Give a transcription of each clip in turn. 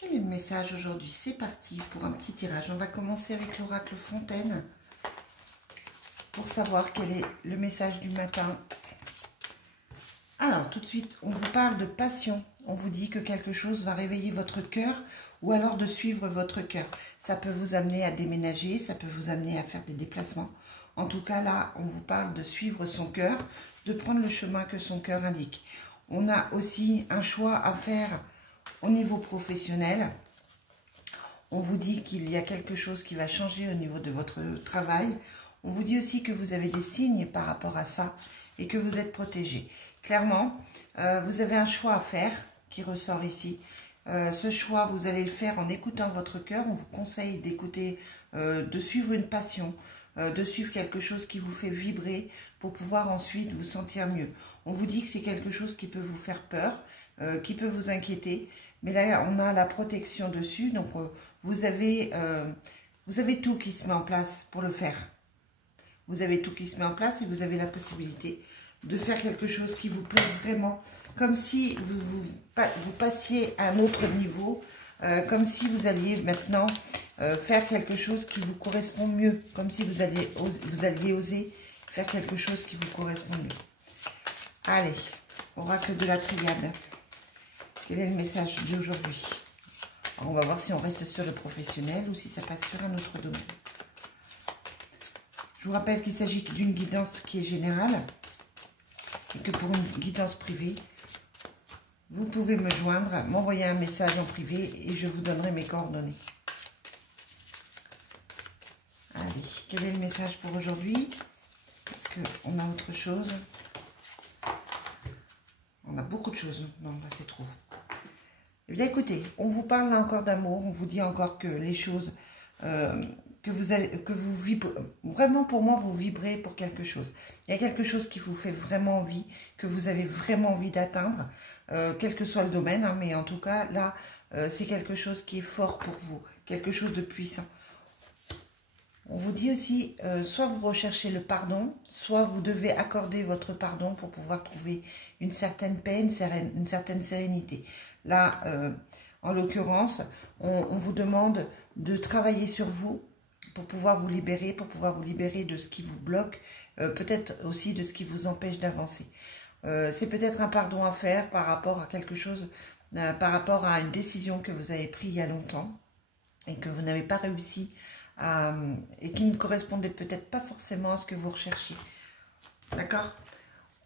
Quel est le message aujourd'hui? C'est parti pour un petit tirage. On va commencer avec l'oracle Fontaine pour savoir quel est le message du matin. Alors, tout de suite, on vous parle de passion. On vous dit que quelque chose va réveiller votre cœur ou alors de suivre votre cœur. Ça peut vous amener à déménager, ça peut vous amener à faire des déplacements. En tout cas, là, on vous parle de suivre son cœur, de prendre le chemin que son cœur indique. On a aussi un choix à faire au niveau professionnel. On vous dit qu'il y a quelque chose qui va changer au niveau de votre travail. On vous dit aussi que vous avez des signes par rapport à ça et que vous êtes protégé. Clairement, vous avez un choix à faire qui ressort ici. Ce choix, vous allez le faire en écoutant votre cœur. On vous conseille d'écouter, de suivre une passion, de suivre quelque chose qui vous fait vibrer pour pouvoir ensuite vous sentir mieux. On vous dit que c'est quelque chose qui peut vous faire peur, qui peut vous inquiéter. Mais là, on a la protection dessus. Donc, vous avez tout qui se met en place pour le faire. Vous avez tout qui se met en place et vous avez la possibilité de faire quelque chose qui vous plaît vraiment. Comme si vous passiez à un autre niveau. Comme si vous alliez maintenant faire quelque chose qui vous correspond mieux. Comme si vous alliez oser faire quelque chose qui vous correspond mieux. Allez, oracle de la triade. Quel est le message d'aujourd'hui? On va voir si on reste sur le professionnel ou si ça passe sur un autre domaine. Je vous rappelle qu'il s'agit d'une guidance qui est générale et que pour une guidance privée, vous pouvez me joindre, m'envoyer un message en privé et je vous donnerai mes coordonnées. Allez, quel est le message pour aujourd'hui? Est-ce qu'on a autre chose? On a beaucoup de choses. Non, là c'est trop. Eh bien écoutez, on vous parle là encore d'amour, on vous dit encore que les choses, que vous vibrez, vraiment pour moi vous vibrez pour quelque chose. Il y a quelque chose qui vous fait vraiment envie, que vous avez vraiment envie d'atteindre, quel que soit le domaine, hein, mais en tout cas là, c'est quelque chose qui est fort pour vous, quelque chose de puissant. On vous dit aussi, soit vous recherchez le pardon, soit vous devez accorder votre pardon pour pouvoir trouver une certaine paix, une certaine sérénité. Là, en l'occurrence, on vous demande de travailler sur vous pour pouvoir vous libérer de ce qui vous bloque, peut-être aussi de ce qui vous empêche d'avancer. C'est peut-être un pardon à faire par rapport à quelque chose, par rapport à une décision que vous avez prise il y a longtemps et que vous n'avez pas réussi et qui ne correspondait peut-être pas forcément à ce que vous recherchiez. D'accord?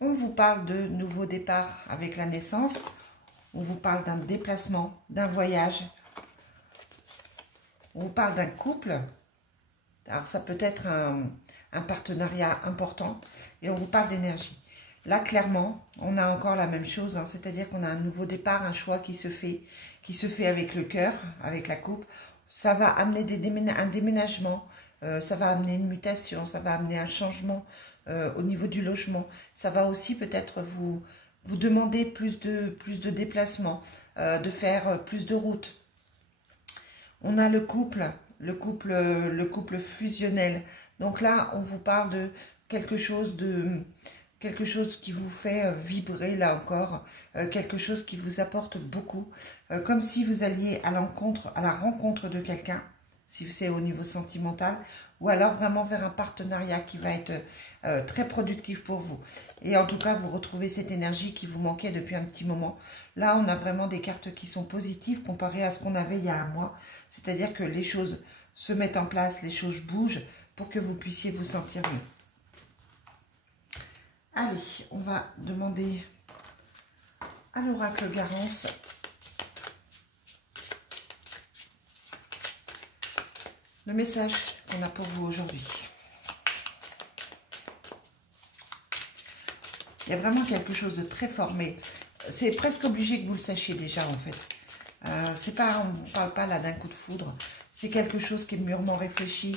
On vous parle de nouveau départ avec la naissance. On vous parle d'un déplacement, d'un voyage. On vous parle d'un couple. Alors, ça peut être un partenariat important. Et on vous parle d'énergie. Là, clairement, on a encore la même chose. Hein, c'est-à-dire qu'on a un nouveau départ, un choix qui se fait avec le cœur, avec la coupe. Ça va amener un déménagement. Ça va amener une mutation. Ça va amener un changement au niveau du logement. Ça va aussi peut-être vous demander plus de déplacements, de faire plus de routes. On a le couple fusionnel. Donc là, on vous parle de quelque chose qui vous fait vibrer, là encore, quelque chose qui vous apporte beaucoup, comme si vous alliez à la rencontre de quelqu'un, si c'est au niveau sentimental, ou alors vraiment vers un partenariat qui va être très productif pour vous. Et en tout cas, vous retrouvez cette énergie qui vous manquait depuis un petit moment. Là, on a vraiment des cartes qui sont positives comparées à ce qu'on avait il y a un mois. C'est-à-dire que les choses se mettent en place, les choses bougent pour que vous puissiez vous sentir mieux. Allez, on va demander à l'oracle Garance le message qu'on a pour vous aujourd'hui. Il y a vraiment quelque chose de très fort, mais c'est presque obligé que vous le sachiez déjà en fait. On ne vous parle pas là d'un coup de foudre. C'est quelque chose qui est mûrement réfléchi,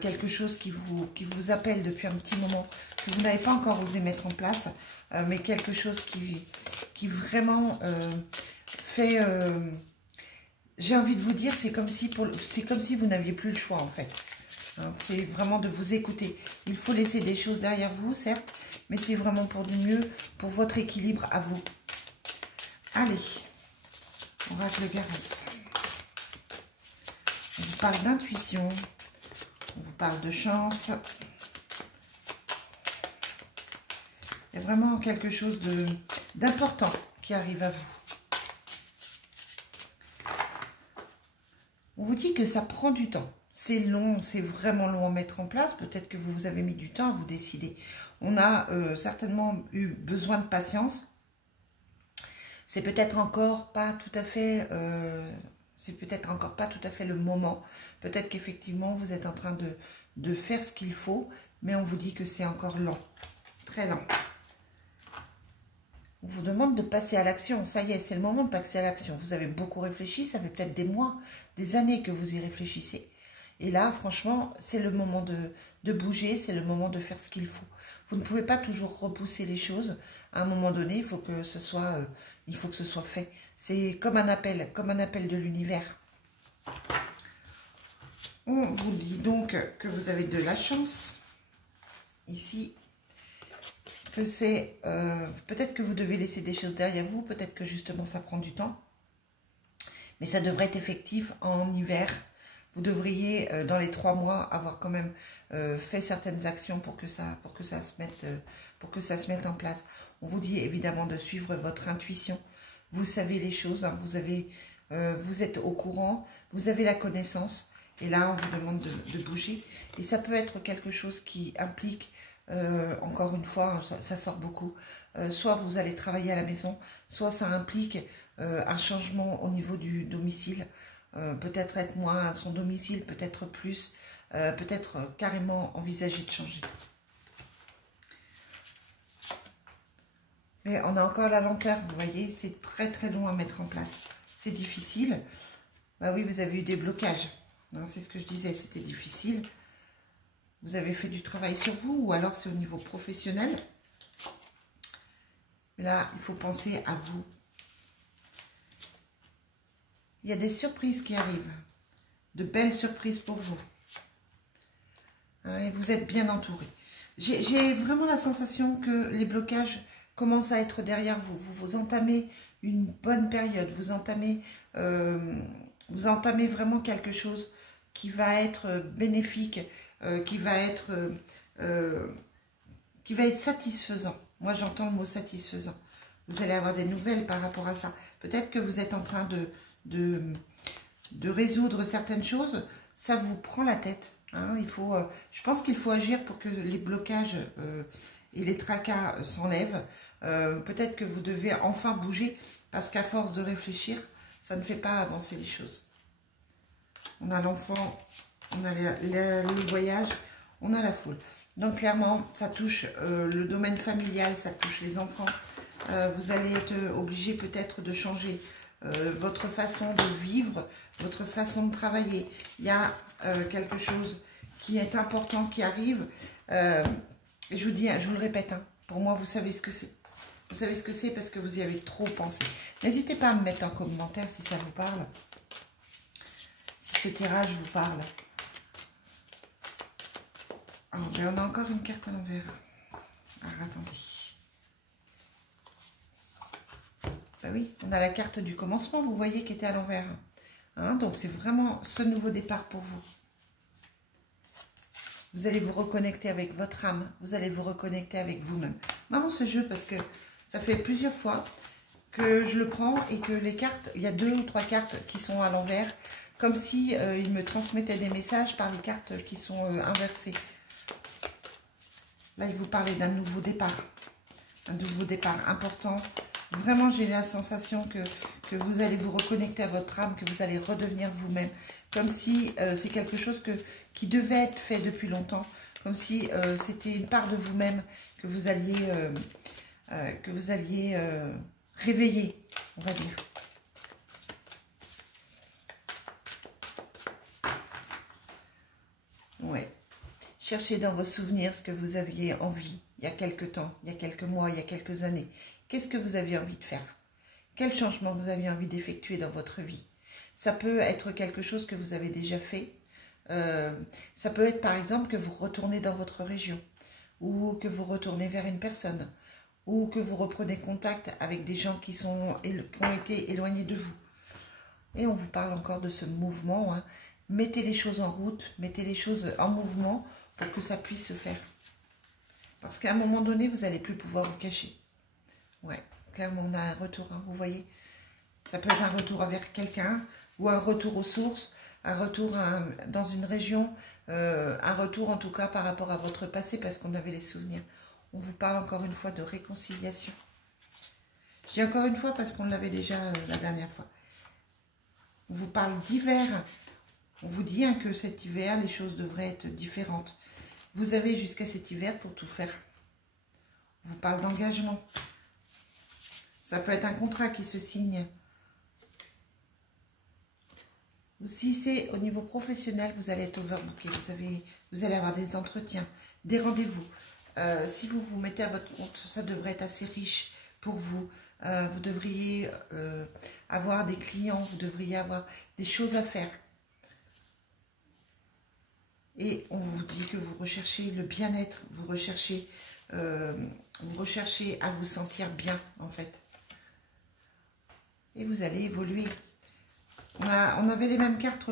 quelque chose qui vous appelle depuis un petit moment, que vous n'avez pas encore osé mettre en place, mais quelque chose qui vraiment fait... j'ai envie de vous dire, c'est comme si vous n'aviez plus le choix en fait. Hein, c'est vraiment de vous écouter. Il faut laisser des choses derrière vous, certes, mais c'est vraiment pour du mieux, pour votre équilibre à vous. Allez, oracle Garance. On vous parle d'intuition, on vous parle de chance. Il y a vraiment quelque chose d'important qui arrive à vous. On vous dit que ça prend du temps. C'est long, c'est vraiment long à mettre en place. Peut-être que vous avez mis du temps à vous décider. On a certainement eu besoin de patience. C'est peut-être encore pas tout à fait... le moment. Peut-être qu'effectivement, vous êtes en train de faire ce qu'il faut, mais on vous dit que c'est encore lent, très lent. On vous demande de passer à l'action. Ça y est, c'est le moment de passer à l'action. Vous avez beaucoup réfléchi, ça fait peut-être des mois, des années que vous y réfléchissez. Et là, franchement, c'est le moment de bouger, c'est le moment de faire ce qu'il faut. Vous ne pouvez pas toujours repousser les choses. À un moment donné, il faut que ce soit fait. C'est comme un appel de l'univers. On vous dit donc que vous avez de la chance ici. Que c'est peut-être que vous devez laisser des choses derrière vous, peut-être que justement ça prend du temps, mais ça devrait être effectif en hiver. Vous devriez dans les 3 mois avoir quand même fait certaines actions pour que ça se mette en place. On vous dit évidemment de suivre votre intuition. Vous savez les choses, hein, vous êtes au courant, vous avez la connaissance, et là on vous demande de bouger. Et ça peut être quelque chose qui implique encore une fois, ça sort beaucoup. Soit vous allez travailler à la maison, soit ça implique un changement au niveau du domicile. Peut-être être moins à son domicile, peut-être plus, peut-être carrément envisager de changer. Mais on a encore la lenteur, vous voyez, c'est très très long à mettre en place. C'est difficile. Bah oui, vous avez eu des blocages. C'est ce que je disais, c'était difficile. Vous avez fait du travail sur vous, ou alors c'est au niveau professionnel. Là, il faut penser à vous. Il y a des surprises qui arrivent. De belles surprises pour vous. Et vous êtes bien entouré. J'ai vraiment la sensation que les blocages commencent à être derrière vous. Vous entamez une bonne période. Vous entamez vraiment quelque chose qui va être bénéfique, qui va être satisfaisant. Moi, j'entends le mot satisfaisant. Vous allez avoir des nouvelles par rapport à ça. Peut-être que vous êtes en train de résoudre certaines choses. Ça vous prend la tête. Hein. Je pense qu'il faut agir pour que les blocages et les tracas s'enlèvent. Peut-être que vous devez enfin bouger parce qu'à force de réfléchir, ça ne fait pas avancer les choses. On a l'enfant, on a le voyage, on a la foule. Donc clairement, ça touche le domaine familial, ça touche les enfants. Vous allez être obligé peut-être de changer votre façon de vivre, votre façon de travailler. Il y a quelque chose qui est important qui arrive. Et je vous le répète, hein, pour moi, vous savez ce que c'est. Vous savez ce que c'est parce que vous y avez trop pensé. N'hésitez pas à me mettre en commentaire si ça vous parle. Si ce tirage vous parle. Oh, mais on a encore une carte à l'envers. Alors, attendez. Bah oui, on a la carte du commencement, vous voyez, qui était à l'envers. Hein, donc, c'est vraiment ce nouveau départ pour vous. Vous allez vous reconnecter avec votre âme. Vous allez vous reconnecter avec vous-même. Marrant ce jeu parce que ça fait plusieurs fois que je le prends et que les cartes, il y a 2 ou 3 cartes qui sont à l'envers. Comme si il me transmettait des messages par les cartes qui sont inversées. Là, il vous parlait d'un nouveau départ. Un nouveau départ important. Vraiment, j'ai la sensation que vous allez vous reconnecter à votre âme, que vous allez redevenir vous-même. Comme si c'est quelque chose qui devait être fait depuis longtemps. Comme si c'était une part de vous-même que vous alliez réveiller, on va dire. Ouais. Cherchez dans vos souvenirs ce que vous aviez envie il y a quelques temps, il y a quelques mois, il y a quelques années. Qu'est-ce que vous aviez envie de faire? Quel changement vous aviez envie d'effectuer dans votre vie? Ça peut être quelque chose que vous avez déjà fait. Ça peut être par exemple que vous retournez dans votre région ou que vous retournez vers une personne ou que vous reprenez contact avec des gens qui ont été éloignés de vous. Et on vous parle encore de ce mouvement, hein, mettez les choses en route, mettez les choses en mouvement pour que ça puisse se faire. Parce qu'à un moment donné, vous n'allez plus pouvoir vous cacher. Ouais, clairement, on a un retour, hein, vous voyez. Ça peut être un retour avec quelqu'un, ou un retour aux sources, un retour dans une région, un retour en tout cas par rapport à votre passé, parce qu'on avait les souvenirs. On vous parle encore une fois de réconciliation. Je dis encore une fois parce qu'on l'avait déjà la dernière fois. On vous parle d'hiver. On vous dit hein, que cet hiver, les choses devraient être différentes. Vous avez jusqu'à cet hiver pour tout faire. On vous parle d'engagement. Ça peut être un contrat qui se signe. Ou si c'est au niveau professionnel, vous allez être overbooké. Vous allez avoir des entretiens, des rendez-vous. Si vous vous mettez à votre compte, ça devrait être assez riche pour vous. Vous devriez avoir des clients, vous devriez avoir des choses à faire. Et on vous dit que vous recherchez le bien-être, vous recherchez à vous sentir bien, en fait. Et vous allez évoluer. On avait les mêmes cartes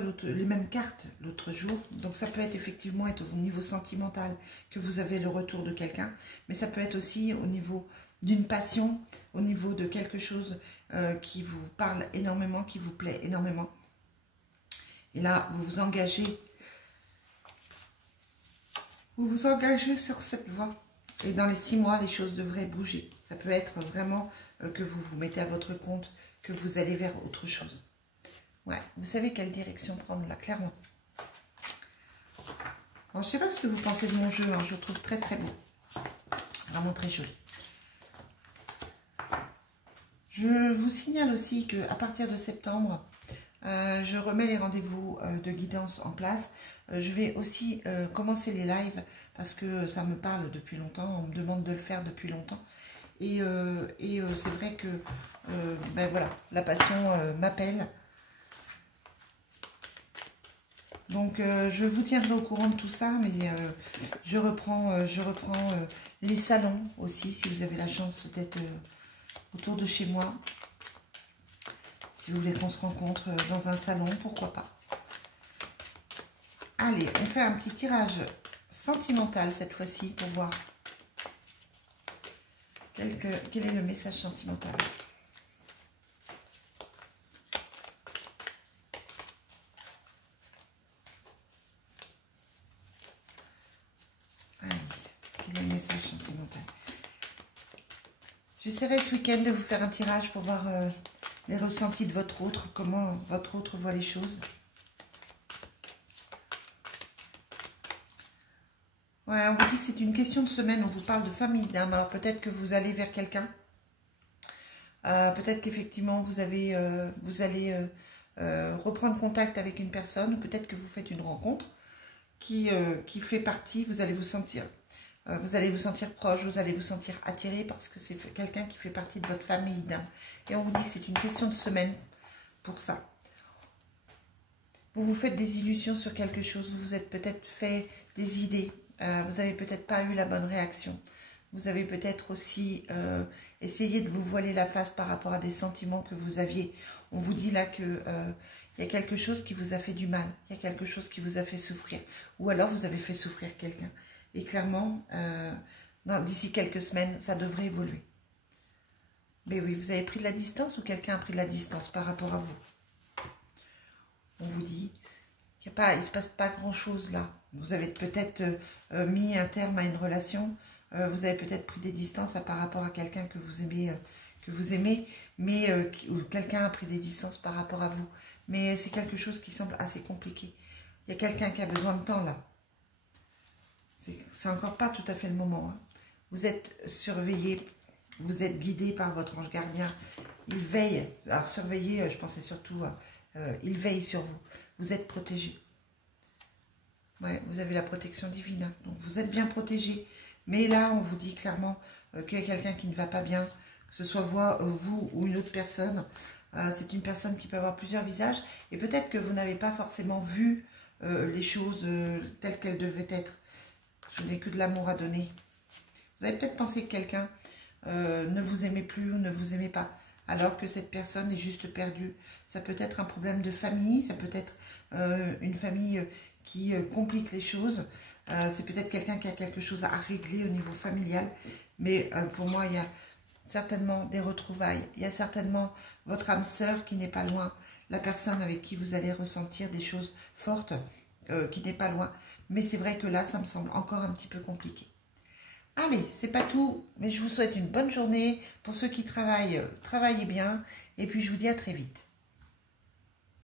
l'autre jour. Donc ça peut être effectivement être au niveau sentimental que vous avez le retour de quelqu'un. Mais ça peut être aussi au niveau d'une passion, au niveau de quelque chose qui vous parle énormément, qui vous plaît énormément. Et là, vous vous engagez. Vous vous engagez sur cette voie. Et dans les 6 mois, les choses devraient bouger. Ça peut être vraiment que vous vous mettez à votre compte, que vous allez vers autre chose. Ouais, vous savez quelle direction prendre là, clairement. Alors, je ne sais pas ce que vous pensez de mon jeu, hein, je le trouve très très beau. Vraiment très joli. Je vous signale aussi qu'à partir de septembre, je remets les rendez-vous de guidance en place. Je vais aussi commencer les lives parce que ça me parle depuis longtemps. On me demande de le faire depuis longtemps. Et c'est vrai que ben voilà, la passion m'appelle. Donc je vous tiendrai au courant de tout ça, mais je reprends les salons aussi, si vous avez la chance d'être autour de chez moi. Si vous voulez qu'on se rencontre dans un salon, pourquoi pas. Allez, on fait un petit tirage sentimental cette fois-ci pour voir quel est le message sentimental. Allez, quel est le message sentimental? J'essaierai ce week-end de vous faire un tirage pour voir les ressentis de votre autre, comment votre autre voit les choses. Ouais, on vous dit que c'est une question de semaine, on vous parle de famille d'âme. Alors peut-être que vous allez vers quelqu'un. Peut-être qu'effectivement vous allez reprendre contact avec une personne. Ou peut-être que vous faites une rencontre qui fait partie, vous allez vous sentir proche, vous allez vous sentir attiré parce que c'est quelqu'un qui fait partie de votre famille d'âme. Et on vous dit que c'est une question de semaine pour ça. Vous vous faites des illusions sur quelque chose, vous vous êtes peut-être fait des idées, vous n'avez peut-être pas eu la bonne réaction. Vous avez peut-être aussi essayé de vous voiler la face par rapport à des sentiments que vous aviez. On vous dit là que y a quelque chose qui vous a fait du mal, il y a quelque chose qui vous a fait souffrir. Ou alors vous avez fait souffrir quelqu'un. Et clairement, d'ici quelques semaines, ça devrait évoluer. Mais oui, vous avez pris de la distance ou quelqu'un a pris de la distance par rapport à vous? On vous dit qu'il ne se passe pas grand-chose là. Vous avez peut-être mis un terme à une relation. Vous avez peut-être pris des distances par rapport à quelqu'un que vous aimez, mais ou quelqu'un a pris des distances par rapport à vous. Mais c'est quelque chose qui semble assez compliqué. Il y a quelqu'un qui a besoin de temps là. C'est encore pas tout à fait le moment. Hein. Vous êtes surveillé, vous êtes guidé par votre ange gardien. Il veille. Alors surveiller, je pensais surtout, il veille sur vous. Vous êtes protégé. Ouais, vous avez la protection divine. Hein. Donc vous êtes bien protégé. Mais là, on vous dit clairement qu'il y a quelqu'un qui ne va pas bien, que ce soit vous ou une autre personne. C'est une personne qui peut avoir plusieurs visages. Et peut-être que vous n'avez pas forcément vu les choses telles qu'elles devaient être. Je n'ai que de l'amour à donner. Vous avez peut-être pensé que quelqu'un ne vous aimait plus ou ne vous aimait pas. alors que cette personne est juste perdue. Ça peut être un problème de famille, ça peut être une famille qui complique les choses. C'est peut-être quelqu'un qui a quelque chose à régler au niveau familial. Mais pour moi, il y a certainement des retrouvailles. Il y a certainement votre âme sœur qui n'est pas loin. La personne avec qui vous allez ressentir des choses fortes qui n'est pas loin. Mais c'est vrai que là, ça me semble encore un petit peu compliqué. Allez, c'est pas tout, mais je vous souhaite une bonne journée. Pour ceux qui travaillent, travaillez bien. Et puis je vous dis à très vite.